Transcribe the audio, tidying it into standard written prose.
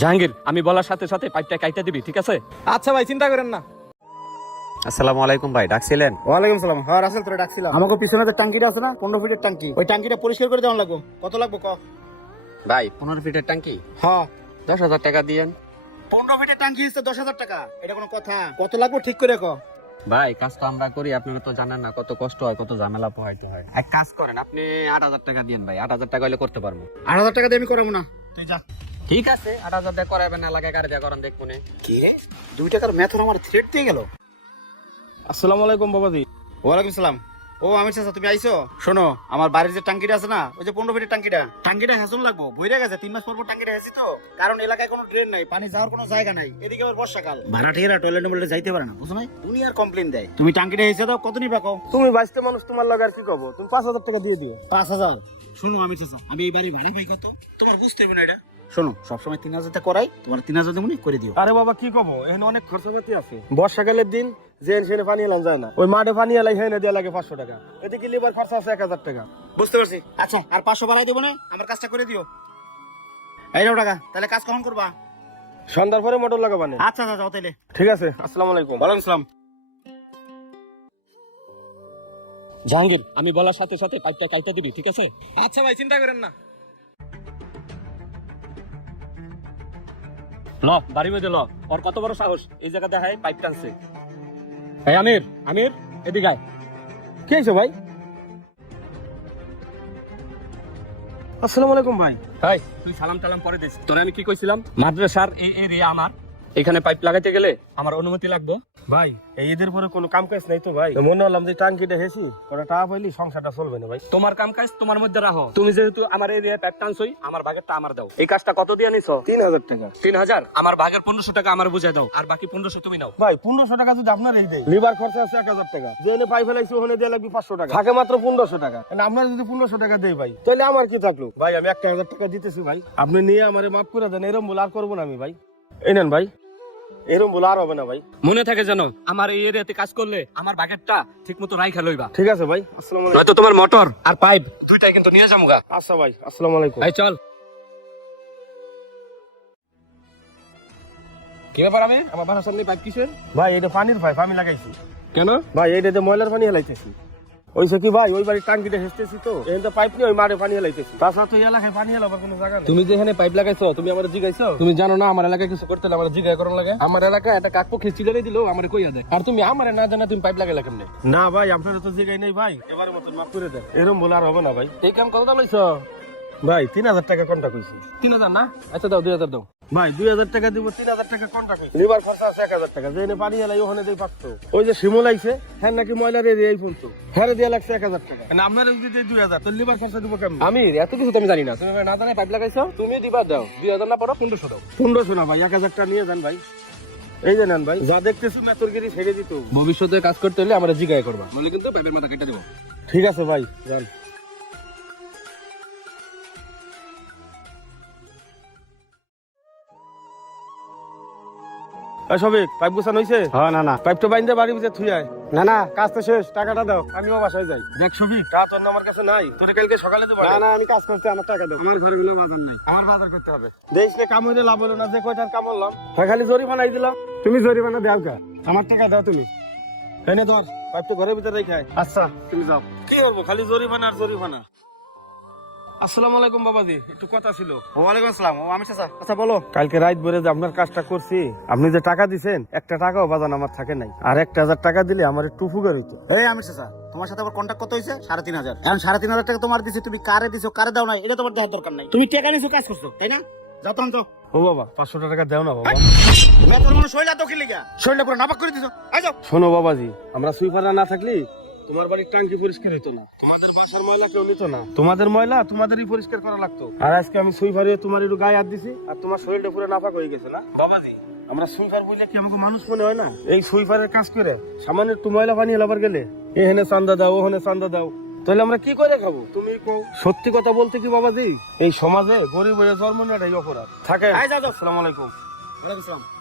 জাহাঙ্গীর, আমি বলার সাথে সাথে পাইপটা কাইটা দিবি, ঠিক আছে? আচ্ছা ভাই, চিন্তা করেন না। আসসালামু আলাইকুম ভাই, ডাকছিলেন? ওয়ালাইকুম সালাম। হ্যাঁ রাসেল, তোরে ডাকছিলাম। আমাকে পিছনে যে ট্যাঙ্কিটা আছে না, 15 ফিটের ট্যাঙ্কি, ওই ট্যাঙ্কিটা পরিষ্কার করে দেওয়া লাগবে। কত লাগবে ক? ভাই 15 ফিটের ট্যাঙ্কি হ্যাঁ 10,000 টাকা দিয়েন। 15 ফিটের ট্যাঙ্কি হচ্ছে 10,000 টাকা, এটা কোনো কথা? কত লাগবে ঠিক করে ক। ভাই কাজ তো আমরা করি, আপনারা তো জানেন না কত কষ্ট হয়, কত ঝামেলা পোহাইতে হয়। এক কাজ করেন, আপনি 8,000 টাকা দিয়েন ভাই, 8,000 টাকা হলে করতে পারবো। 8,000 টাকা দিয়ে আমি করাবো না, তুই যা। ঠিক আছে, 8,000 টাকা করাবেন, এলাকায় গাড়ি দিয়ে করান দেখবো না। কি রে, 2 টাকার মেথর আমার থ্রেট দিয়ে গেল। আসসালামু আলাইকুম বাবাজি। ওয়ালাইকুম সালাম। ও আমির চাচা, তুমি আইছো? শোনো, আমার বাড়ির যে টাঙ্কিটা আছে না, ওই যে 15 ফিটের টাঙ্কিটা হেসন লাগবো, বইরে গেছে। 3 মাস পর টাঙ্কিটা হেসি তো, কারণ এলাকায় কোনো ড্রেন নাই, পানি যাওয়ার কোনো জায়গা নাই। এদিকে আবার বর্ষাকাল, ভাড়াটিয়ারা টয়লেটে বলে যাইতে পারে না, বুঝো নাই? দুনিয়ার কমপ্লেন দেয়। তুমি টাঙ্কিটা হেসে দাও, কত নিবা কও? তুমি বাইশটা মানুষ, তোমার লাগে আর কি কব? তুমি 5,000 টাকা দিয়ে দিও। 5,000? শোনো আমির চাচা, আমি এই বাড়ি ভাড়া পাই কত, তোমার বুঝতে হবে না এটা। শোনো, সবসময় 3,000 টাকা করাই, তোমার 3,000 দেবো করে দিও। আরে বাবা কি কব, এখানে অনেক খরচাপাতি আছে। বর্ষাকালের দিন জেন সেনে পানি এলাম যায় না, ওই মাঠে পানি এলাই হেনে দেওয়া লাগে 500 টাকা। এদিকে লিভার খরচা আছে 1,000 টাকা। বুঝতে পারছি। আচ্ছা, আর 500 বাড়াই দেবো না, আমার কাজটা করে দিও। এই নাও টাকা, তাহলে কাজ কখন করবা? সন্ধ্যার পরে মোটর লাগাবানে। আচ্ছা আচ্ছা, যাও তাইলে। ঠিক আছে, আসসালামু আলাইকুম। ওয়ালাইকুম সালাম। জাহাঙ্গীর, আমি বলার সাথে সাথে পাইপটা কাইটা দিবি, ঠিক আছে? আচ্ছা ভাই, চিন্তা করেন না। ল বাড়ি মধ্যে ল, ওর কত বড় সাহস এই জায়গা দেখায় পাইপ টানছে। এই আমির, আমির এদিকে আয়। কি হয়েছে ভাই? আসসালামু আলাইকুম ভাই। ভাই তুই সালাম টালাম পরে দিস। তোরে আমি কি কইছিলাম, মাদ্রাসার এই এরিয়া আমার, এখানে পাইপ লাগাইতে গেলে আমার অনুমতি লাগবে। ভাই এই ঈদের পরে কোনো কাম কাজ নাই তো ভাই, মনে হলাম যে টাঙ্কিটা হেসি করে টাকা পাইলি সংসারটা চলবে না ভাই। তোমার কাম কাজ তোমার মধ্যে রাখো। তুমি যেহেতু আমার এরিয়ায় পাইপ টানছই, আমার ভাগেরটা আমার দাও। এই কাজটা কত দিয়ে নিছো? 3,000 টাকা। 3,000? আমার ভাগের 1,500 টাকা আমার বুঝাই দাও, আর বাকি 1,500 তুমি নাও। ভাই 1,500 টাকা যদি আপনার এই দেয়, লিভার খরচা আছে 1,000 টাকা, যেনে পাইপ ফেলাইছি ওখানে দিয়ে লাগবে 500 টাকা, থাকে মাত্র 1,500 টাকা। আপনার যদি 1,500 টাকা দেই ভাই, তাহলে আমার কি থাকলো? ভাই আমি 1,000 টাকা দিতেছি ভাই, আপনি নিয়ে আমারে মাফ করে দেন। এরম বলে আর করবো না আমি ভাই। এই নেন ভাই, এরকম বলে আর হবে না ভাই। মনে থাকে জানো, আমার এই এরিয়াতে কাজ করলে আমার বাকেটটা ঠিক মতো রাইখা লইবা। ঠিক আছে ভাই, আসসালামু আলাইকুম। নয়তো তোমার মোটর আর পাইপ দুইটাই কিন্তু নিয়ে যামুগা। আচ্ছা ভাই, আসসালামু আলাইকুম। ভাই চল। কি ব্যাপার, আমি আমার বাসার সামনে পাইপ কিসের? ভাই এটা পানির পাইপ, আমি লাগাইছি। কেন ভাই? এইটাতে ময়লার পানি হেলাইতেছি। ওইসে কি ভাই, ওই বাড়ির টাঙ্কিটা হেসতেছি তো, এখানে তো পাইপ নিয়ে ওই মাঠে পানি হেলাইতেছি। তাছাড়া তো এই এলাকায় পানি হেলাবার কোনো জায়গা নেই। তুমি যেখানে পাইপ লাগাইছো, তুমি আমার জিগাইছো? তুমি জানো না আমার এলাকায় কিছু করতে হলে আমার জিগাই করার লাগে? আমার এলাকায় একটা কাকপক্ষী চিলারে দিলো, আমার কইয়া দেয়। আর তুমি আমারে না জানা তুমি পাইপ লাগাইলা কেমনে? না ভাই, আপনারা তো জিগাই নেই ভাই, এবারে মতন মাফ করে দেন। এরকম বলে আর হবে না ভাই। এই কাম কত দাম লইছো? ভাই 3,000 টাকা কোনটা কইছি? 3,000 না? আচ্ছা দাও 2,000 দাও। ভাই 2,000 টাকা দিব, 3,000 টাকা কোনটা কইছি? লিভার খরচা আছে 1,000 টাকা, যেনে পানি হেলাই ওখানে দেই 500। ওই যে শিমুল আইছে, হ্যাঁ নাকি ময়লার এরিয়াই ফোনতো, হ্যাঁ দিয়া লাগছে 1,000 টাকা। না আপনার যদি দেই 2,000, তো লিভার খরচা দিব কেমন? আমি এত কিছু তুমি জানি না, তুমি না জানা পাইপ লাগাইছো, তুমি দিবা দাও। 2,000 না পড়ো 1,500 দাও। 1,500 না ভাই, 1,000 টাকা নিয়ে যান ভাই। এই যে নেন ভাই, যা দেখতেছি মেতরগিরি ছেড়ে দিত। ভবিষ্যতে কাজ করতে হলে আমরা জিগায় করবা, বলে কিন্তু পাইপের মাথা কেটে দেব। ঠিক আছে ভাই, যান। সবিক পাইপ গোছানো হইছে? হ্যাঁ না না পাইপটা বাইন্দে বাড়ি বুঝে থুই আয়। না না, কাজ তো শেষ, টাকাটা দাও, আমিও বাসায় যাই। দেখ সবিক, টা তোর না আমার কাছে নাই, তোর কালকে সকালে দেবো। না না, আমি কাজ করতে, আমার টাকা দাও। আমার ঘরে গুলো বাজার নাই, আমার বাজার করতে হবে। দেশ রে কাম হইলে লাভ হলো না, যে কয়টার কাম করলাম খালি জরিমানাই দিলাম। তুমি জরিমানা দাও কা? আমার টাকা দাও তুমি। এনে ধর, পাইপটা ঘরের ভিতরে রেখে। আচ্ছা তুমি যাও। কি করবো, খালি জরিমানা আর জরিমানা। আসসালামু আলাইকুম বাবাজি, একটু কথা ছিল। ওয়ালাইকুম আসসালাম। ও আমি চাচা, আচ্ছা বলো। কালকে রাত ভরে যে আপনার কাজটা করছি, আপনি যে টাকা দিছেন, একটা টাকাও বাজান আমার থাকে নাই। আর 1,000 টাকা দিলে আমার একটু উপকার হইতো। এই আমি চাচা, তোমার সাথে আবার কন্ট্যাক্ট কত হয়েছে? 3,500। এখন 3,500 টাকা তোমার দিছি, তুমি কারে দিছো কারে দাও না এটা তোমার দেখার দরকার নাই। তুমি টাকা নিছো, কাজ করছো, তাই না? যাও তখন যাও। ও বাবা 500 টাকা দেও না বাবা। বেতন মানুষ শৈলা তো কি লিগা? শৈলা পুরো নাপাক করে দিছো। আই যাও। শোনো বাবাজি, আমরা সুইপাররা না থাকলে তোমার বাড়ির টাঙ্কি পরিষ্কার হইতো না, তোমাদের বাসার ময়লা কেউ নিত না, তোমাদের ময়লা তোমাদেরই পরিষ্কার করা লাগতো। আর আজকে আমি সুইপারে তোমার একটু গায়ে হাত দিছি, আর তোমার শরীরটা পুরো নাপাক হয়ে গেছে না বাবাজি। আমরা সুইপার বইলে কি আমাকে মানুষ মনে হয় না? এই সুইপারের কাজ করে সামান্য একটু ময়লা পানি এলাবার গেলে এখানে চান্দা দাও, ওখানে চান্দা দাও, তাহলে আমরা কি করে খাবো? তুমি কও। সত্যি কথা বলতে কি বাবাজি, এই সমাজে গরিবের জন্ম নেওয়াটাই অপরাধ। থাকে। আই যাও যাও। আসসালামু আলাইকুম। ওয়ালাইকুম আসসালাম।